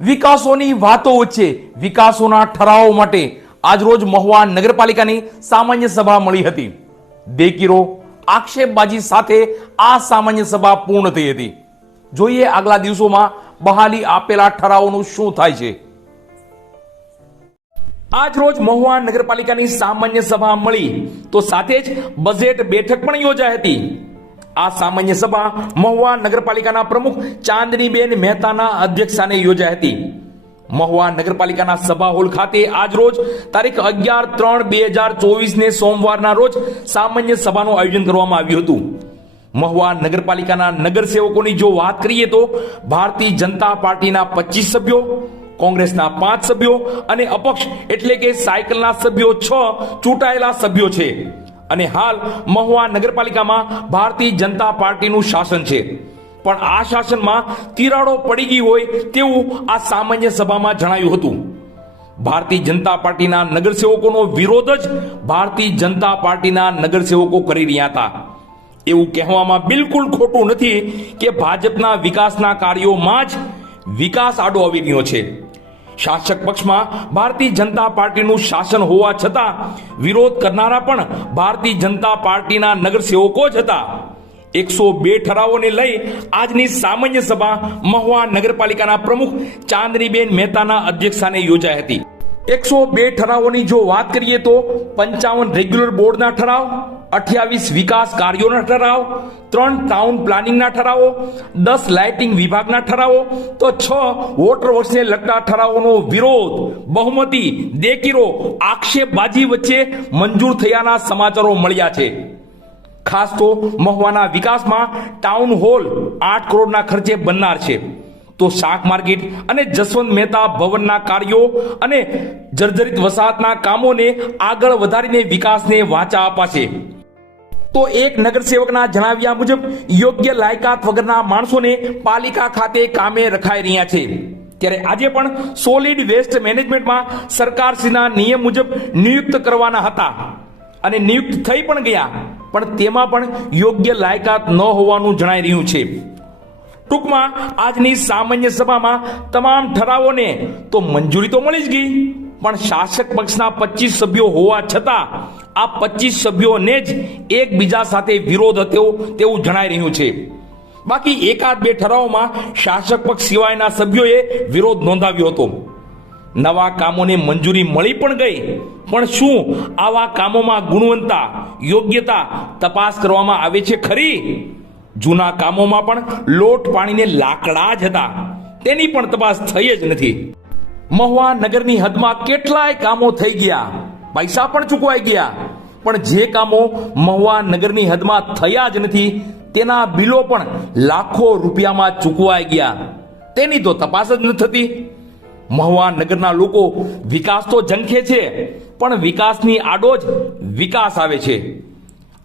વિકાસોની વાતો વચ્ચે, વિકાસોના ઠરાવો માટે આજરોજ મહુવા નગરપાલિકાની સામાન્ય સભા મળી હતી. દેકીરો, આક્ષેપબાજી સાથે આ સામાન્ય સભા પૂર્ણ થઈ હતી. જોઈએ આગલા દિવસોમાં બહાલી આપેલા ઠરાવોનું શું થાય છે. આજ રોજ મહુવા નગરપાલિકાની સામાન્ય સભા મળી. તો સાથે જ બજેટ બેઠક પણ યોજાઈ હતી. આ સામાન્ય સભા મહુવા નગરપાલિકાના પ્રમુખ ચાંદનીબેન મહેતાના અધ્યક્ષસ્થાને યોજાઈ હતી. મહુવા નગરપાલિકાના સભા હોલ ખાતે આજ રોજ તારીખ અગિયાર ત્રણ બે હજાર ચોવીસ ને સોમવારના રોજ સામાન્ય સભાનું આયોજન કરવામાં આવ્યું હતું. મહુવા નગરપાલિકાના નગરસેવકોની જો વાત કરીએ તો ભારતીય જનતા પાર્ટીના પચીસ સભ્યો, કોંગ્રેસના પાંચ સભ્યો અને અપક્ષ એટલે કે સાયકલના સભ્યો છ ચૂંટાયેલા સભ્યો છે. અને હાલ મહુવા નગરપાલિકામાં ભારતીય જનતા પાર્ટીનું શાસન છે. પણ આ શાસનમાં તિરાડો પડી ગઈ હોય તેવું આ સામાન્ય સભામાં જણાયું હતું. ભારતીય જનતા પાર્ટીના નગરસેવકોનો વિરોધ જ ભારતીય જનતા પાર્ટીના નગરસેવકો કરી રહ્યા હતા. એવું કહેવામાં બિલકુલ ખોટું નથી કે ભાજપના વિકાસના કાર્યોમાં જ વિકાસ આડો આવી રહ્યો છે. શાસક પક્ષમાં ભારતીય જનતા પાર્ટીનું શાસન હોવા છતાં વિરોધ કરનારા પણ ભારતીય જનતા પાર્ટીના નગરસેવકો જ હતા. એકસો બે ઠરાવોને લઈ આજની સામાન્ય સભા મહુવા નગરપાલિકાના પ્રમુખ ચાંદનીબેન મહેતાના અધ્યક્ષસ્થાને યોજાઈ હતી. એકસો બે ઠરાવોની જો વાત કરીએ તો પંચાવન રેગ્યુલર બોર્ડના ઠરાવ અઠ્યાવીસ વિકાસ કાર્યોના ઠરાવ, ત્રણ ટાઉન પ્લાનિંગના ઠરાવો, દસ લાઇટિંગ વિભાગના ઠરાવો, તો છ વોટર વર્ક્સને લગતા ઠરાવોનો વિરોધ, બહુમતી, દેકીરો, આક્ષેપબાજી વચ્ચે મંજૂર થયાના સમાચારો મળ્યા છે. ખાસ તો મહુવાના વિકાસમાં ટાઉન હોલ આઠ કરોડના ખર્ચે બનનાર છે. તો શાક માર્કેટ અને જસવંત મહેતા ભવનના કાર્યો અને જર્જરિત વસાહતના કામોને આગળ વધારીને વિકાસને વાચા અપાશે તો એક નગરસેવકના જણાવ્યા મુજબ, યોગ્ય લાયકાત વગરના માણસોને પાલિકા ખાતે કામે રખાઈ રહ્યા છે. ત્યારે આજે પણ સોલિડ વેસ્ટ મેનેજમેન્ટમાં સરકારશ્રીના નિયમ મુજબ નિયુક્ત કરવાના હતા અને નિયુક્ત થઈ પણ ગયા, પણ તેમાં પણ યોગ્ય લાયકાત ન હોવાનું જણાઈ રહ્યું છે. ટૂંકમાં આજની સામાન્ય સભામાં તમામ ઠરાવોને તો મંજૂરી તો મળી જ ગઈ, પણ શાસક પક્ષના પચીસ સભ્યો હોવા છતાં આ પચીસ સભ્યોને જ એકબીજા સાથે વિરોધ હતો તેવું જણાઈ રહ્યું છે. બાકી એકાદ બે ઠરાવોમાં શાસક પક્ષ સિવાયના સભ્યોએ વિરોધ નોંધાવ્યો હતો. નવા કામોને મંજૂરી મળી પણ ગઈ, પણ શું આવા કામોમાં ગુણવત્તા, યોગ્યતા તપાસ કરવામાં આવે છે ખરી? જૂના કામોમાં પણ લોટ પાણીને લાકડા જ હતા. તેની પણ તપાસ થઈ જ નથી. મહુવા નગરની હદમાં કેટલાય કામો થઈ ગયા. પૈસા પણ ચૂકવાઈ ગયા. પણ જે કામો મહુવા નગરની હદમાં થયા જ નથી, તેના બિલો પણ લાખો રૂપિયામાં ચૂકવાઈ ગયા. તેની તો તપાસ જ ન થતી. મહુવા નગરના લોકો વિકાસ તો ઝંખે છે, પણ વિકાસની આડો જ વિકાસ આવે છે.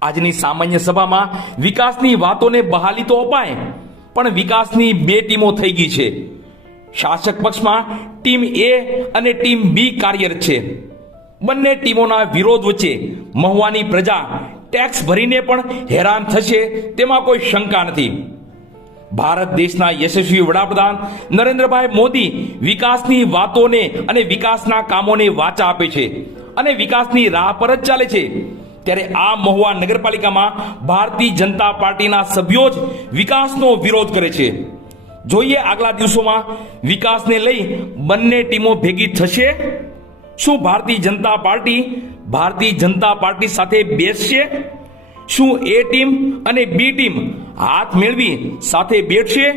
આજની સામાન્ય સભામાં વિકાસની વાતોને બહાલી તો અપાય, પણ વિકાસની બે ટીમો થઈ ગઈ છે. શાસક પક્ષમાં ટીમ એ અને ટીમ બી કાર્યરત છે. બંને ટીમોના વિરોધ વચ્ચે મહુવાની પ્રજા ટેક્સ ભરીને પણ હેરાન થશે તેમાં કોઈ શંકા નથી. ભારત દેશના યશસ્વી વડાપ્રધાન નરેન્દ્રભાઈ મોદી વિકાસની વાતોને અને વિકાસના કામોને વાચા આપે છે અને વિકાસની રાહ પર જ ચાલે છે. ત્યારે આ મહુવા નગરપાલિકામાં ભારતીય જનતા પાર્ટીના સભ્યો જ વિકાસનો વિરોધ કરે છે. જોઈએ આગલા દિવસોમાં વિકાસને લઈ બંને ટીમો ભેગી થશે? શું ભારતીય જનતા પાર્ટી ભારતીય જનતા પાર્ટી સાથે બેસશે? શું એ ટીમ અને બી ટીમ હાથ મેળવી સાથે બેઠશે?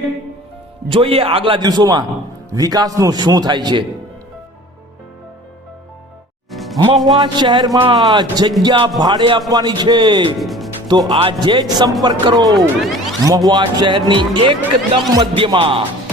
જોઈએ આગલા દિવસોમાં વિકાસનું શું થાય છે. મહુવા શહેરમાં જગ્યા ભાડે આપવાની છે. તો આજે જ સંપર્ક કરો. મહુવા શહેરની એકદમ મધ્યમાં